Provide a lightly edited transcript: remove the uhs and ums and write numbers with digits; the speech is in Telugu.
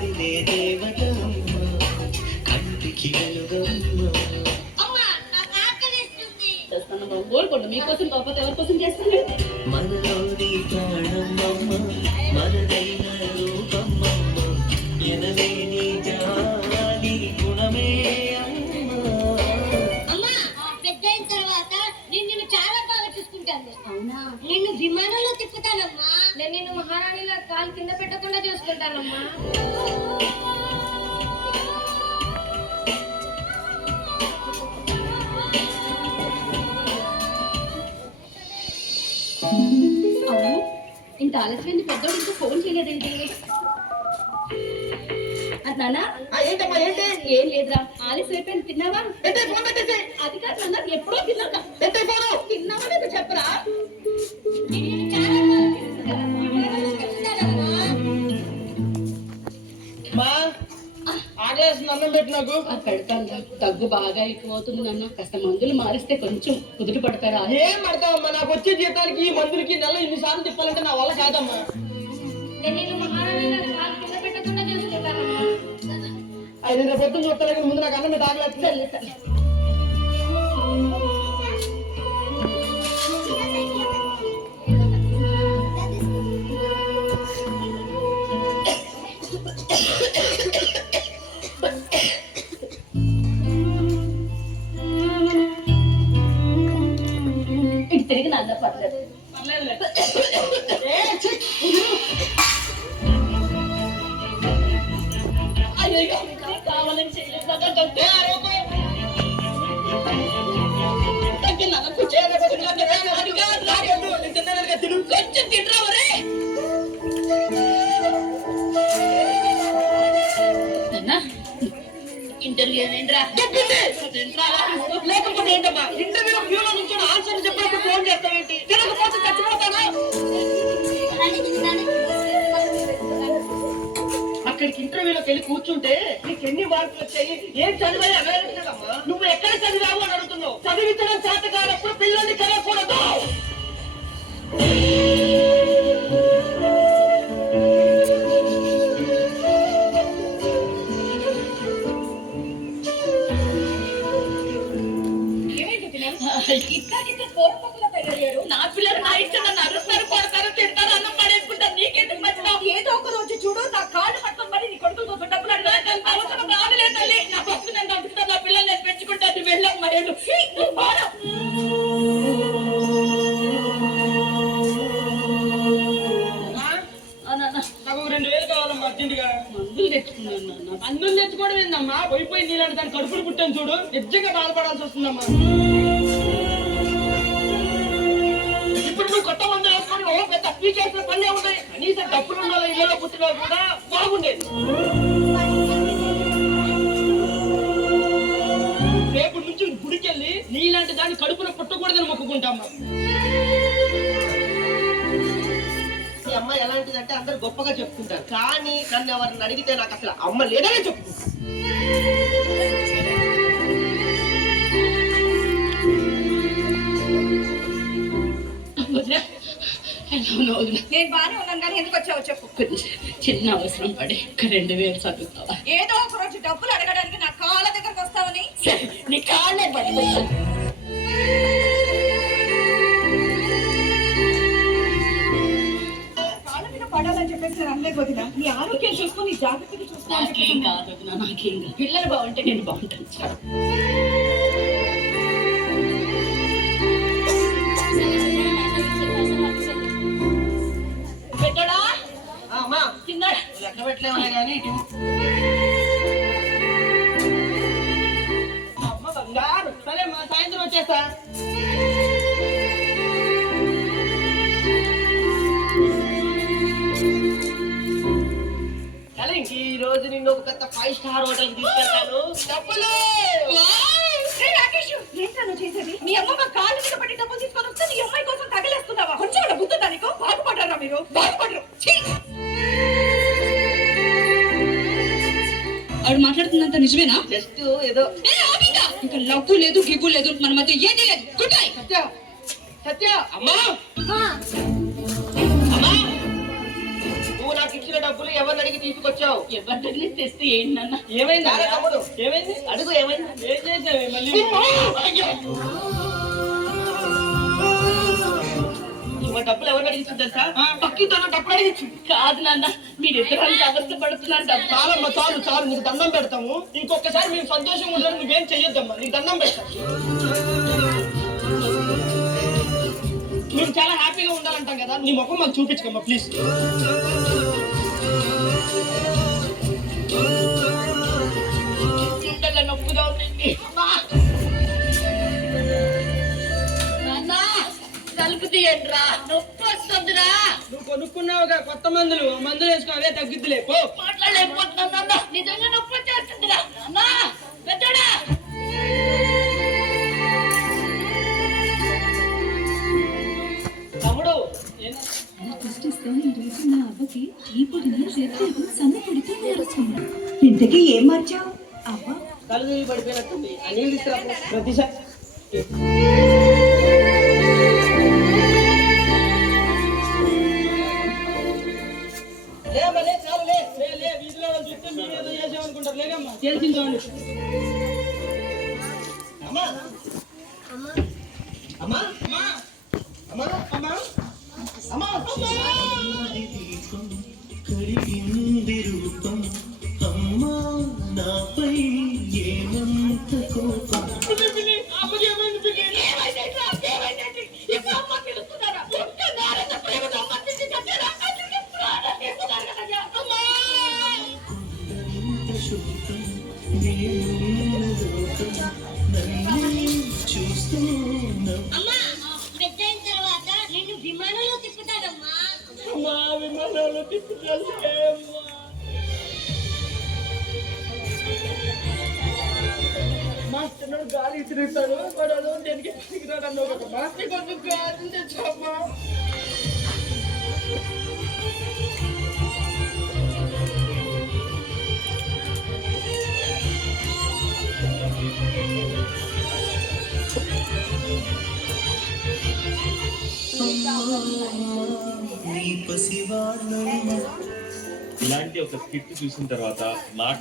కదిలే దేవతమ్మ కంటికి వెలుగమ్మ. గోల్కొండ మీకోసం కాకపోతే ఎవరి కోసం చేస్తాను? మనలోని ప్రాణమమ్మ మనదైన రూపమ్మ ఎనలేని జాలి గుణమే అమ్మా. పెద్దయిన తర్వాత నిన్ను చాలా బాగా చూసుకుంటాను. అవునా? నిన్ను విమానంలో తిప్పుతానమ్మా. నేను నిన్ను మహారాణిలా కాలు కింద పెట్టకుండా చూసుకుంటానమ్మా. అవును, ఇంత ఆలస్యాన్ని పెద్దోడు ఇంకా ఫోన్ చేయలేదేంటి? నాన్న ఏంటమ్మా ఏంటి? ఏం లేదురా, ఆలస్యం అయిపోయింది. తిన్నావా? ఫోన్ పెట్టేసి. అది కాదు నాన్న, ఎప్పుడో తిన్నాక ఫోను తిన్నావా లేదా చెప్పరా? నిన్ను చాలా బాగా చూసుకుంటానమ్మా. ఆగేస్తుంది అన్నం పెట్టి నాకు. పెడతాను. దగ్గు బాగా ఎక్కువ అవుతుంది నాన్న, కాస్త మందులు మారిస్తే కొంచెం కుదుట పడతారా? ఏం పడతావమ్మా? నాకు వచ్చే జీతానికి ఈ మందులకి నెల ఇన్నిసార్లు తిప్పాలంటే నా వల్ల కాదమ్మా. నేను నిన్ను మహారాణిలా కాలు కింద పెట్టకుండా చూసుకుంటానమ్మా. అది రేపు పొద్దున్న చూస్తాను, ముందు నాకు అన్నం పెట్టి ఆగలేదు. సరే సరే. ఇటు తిరిగి నాన్న పర్లేదు. అయ్యో కావాలని చేయలేదు. కొంచెం తింటరా వరే. ఇంటర్వ్యూ ఏమేంట్రా? లేకపోతే ఏంటమ్మా? ఇంటర్వ్యూ వ్యూలో నుంచి ఆన్సర్ చెప్పినప్పుడు ఫోన్ చేస్తావేంటి? తినకపోతే చచ్చిపోతానా? అక్కడికి ఇంటర్వ్యూలోకి వెళ్ళి కూర్చుంటే నీకు ఎన్ని మార్కులు వచ్చాయి, ఏం చదివాయి అడగలేదమ్మా. నువ్వు ఎక్కడ చదివావు అని అడుగుతున్నావు. చదివించడం చేత కానప్పుడు పిల్లల్ని కలగకూడదు. నా పిల్లలు నా ఇష్టం నన్ను అరుస్తారు, కొడతారు, తింటారు, అన్నం పడేసుకుంటారు. నీకెందుకు మధ్యలో? ఏదో ఒక రోజు చూడు నా కాళ్ళు పట్టుకొని మరి నీ కొడుకులతో డబ్బులు అడగాలి. అవసరం రావలేదు తల్లి. నా పక్కన నేను నడుపుతాను, నా పిల్లలు నేను పెంచుకుంటాను. నువ్వు వెళ్ళమ్మా. నాకు 2000 కావాలమ్మా అర్జెంటుగా. మందులు తెచ్చుకున్నాను నాన్న. మందులు తెచ్చుకోవడం ఏందమ్మా? పోయిపోయి నీలాంటి దాని కడుపులు పుట్టాను చూడు, నిజంగా బాధపడాల్సి వస్తుందమ్మా. ఇప్పుడు నువ్వు కొత్త మందు వేసుకొని పెద్ద అప్పీ చేసిన పనులే ఉన్నాయి. కనీసం డబ్బులు ఉండాలి, ఇళ్ళలో పుట్టినా కూడా బాగుండేది. రేపు నుంచి గుడికెళ్ళి నీలాంటి దాన్ని కడుపులో పుట్టకూడదని మొక్కుకుంటామ్మా. ఈ అమ్మ ఎలాంటిదంటే అందరు గొప్పగా చెప్పుకుంటారు, కానీ నన్ను ఎవరిని అడిగితే నాకు అసలు అమ్మ లేదనే చెప్పుకుంటారు. నేను బాగానే ఉన్నాను కానీ ఎందుకు వచ్చావో చెప్పు. చిన్న అవసరం పడి 2000 చదువుతావా? ఏదో ఒక రోజు డబ్బులు అడగడానికి నా కాళ్ళ దగ్గరకు వస్తావని నీ కాళ్ళే పట్టుకుంటా. కాళ్ళ మీద పడాలని చెప్పేసి అంతే కొద్దిగా నీ ఆరోగ్యం చూసుకుని జాగ్రత్తగా చూసుకో. నాకేం కాదు, నాకేం కాదు. పిల్లలు బాగుంటే నేను బాగుంటాను. లెక్క పెట్టలేమన్నా కానీ అమ్మ బంగారు. సరే మా సాయంత్రం వచ్చేస్తా. ఈ రోజు నిన్ను ఒక పెద్ద 5 స్టార్ హోటల్ తీసుకెళ్తాను. డబ్బులు చేసేది మీ అమ్మ మా కాళ్ళ మీద పట్టి డబ్బులు తీసుకొని వస్తే నీ అమ్మాయి కోసం తగలేస్తున్నావా? కొంచెం బుద్ధి దానికో. బాగుపడ్డారా మీరు? బాగుపడరు. ఆవిడ మాట్లాడుతున్నంత నిజమేనా? జస్ట్ ఏదో ఇంకా లవ్వు లేదు, గివ్వు లేదు, మన మధ్య ఏది లేదు. Good bye. సత్య సత్య అమ్మా అమ్మా, నువ్వు నా నాకు ఇచ్చిన డబ్బులు ఎవరిని అడిగి తీసుకొచ్చావు? ఎవరిని తెస్తే ఏంటి నాన్న? ఏమైంది తమ్ముడు? ఏమైంది అడుగు, ఏమైంది? ఏం చేసావే మళ్ళీ? ఇవ్వ డబ్బులు ఎవరిని అడిగించు తెలుసా? పక్కితో డబ్బులు అడిగించు. కాదు నాన్న, మీరిద్దరు అంత అవస్థ పడుతున్నారు. చాలమ్మా, చాలు చాలు, నీకు దండం పెడతాము. ఇంకొకసారి మేము సంతోషంగా ఉండాలి, నువ్వేం చెయ్యొద్దమ్మా, నీకు దండం పెడతాం. మేము చాలా హ్యాపీగా ఉండాలంటాం కదా, నీ ముఖం మాకు చూపించకమ్మా ప్లీజ్. గుండెల్లో నొప్పిగా ఉంది. నాన్న, తలుపు తీయండిరా, నొప్పి వస్తుందిరా. నువ్వు కొనుక్కున్నావుగా కొత్త మందులు, మందులు వేసుకో, అవే తగ్గిద్దిలే పో. మాట్లాడలేకపోతున్నాను నాన్న, నిజంగా నొప్పి వచ్చేస్తుందిరా. నాన్న పెద్దడా, తమ్ముడు ఇంతకీ ఏం మార్చావు అబ్బా? కళ్ళు తిరిగి పడిపోయినట్టుంది, ఆ నీళ్ళు తీసుకురా ప్రతిసారి. వీధిలో వాళ్ళు చూస్తే మీరేదో చేసామనుకుంటారు. లేదమ్మా, తెలిసింది. అమ్మా అమ్మా అమ్మా అమ్మా అమ్మా అమ్మా కరిగింది రూపం అమ్మా నాపై ఏమంత కోపం. అమ్మకి ఏమైంది పిల్లి? ఇప్పుడు అమ్మ పిలుస్తున్నారా? ఒక్క నారాయణ ప్రేమతో అమ్మ తిరిగి వచ్చారా? అతనికి ప్రాణం తీస్తున్నారు కదయ్యా. అమ్మా! ఇంత శోకం నేనున్న లోకం నన్నే చూస్తున్నా. అమ్మా పెద్దయిన తర్వాత నిన్ను విమానంలో తిప్పుతానమ్మా. అమ్మా విమానంలో తిప్పుతాలే అమ్మా. మా చిన్నడు గాలి తిరుగుతాడు, వాడు దేనికి తిరిగిరాడు అన్నావు కదమ్మా. కొంచెం గాలి తెచ్చామ్మా. నీ పసివాళ్ళ ఇలాంటి ఒక స్కిట్ చూసిన తర్వాత మాట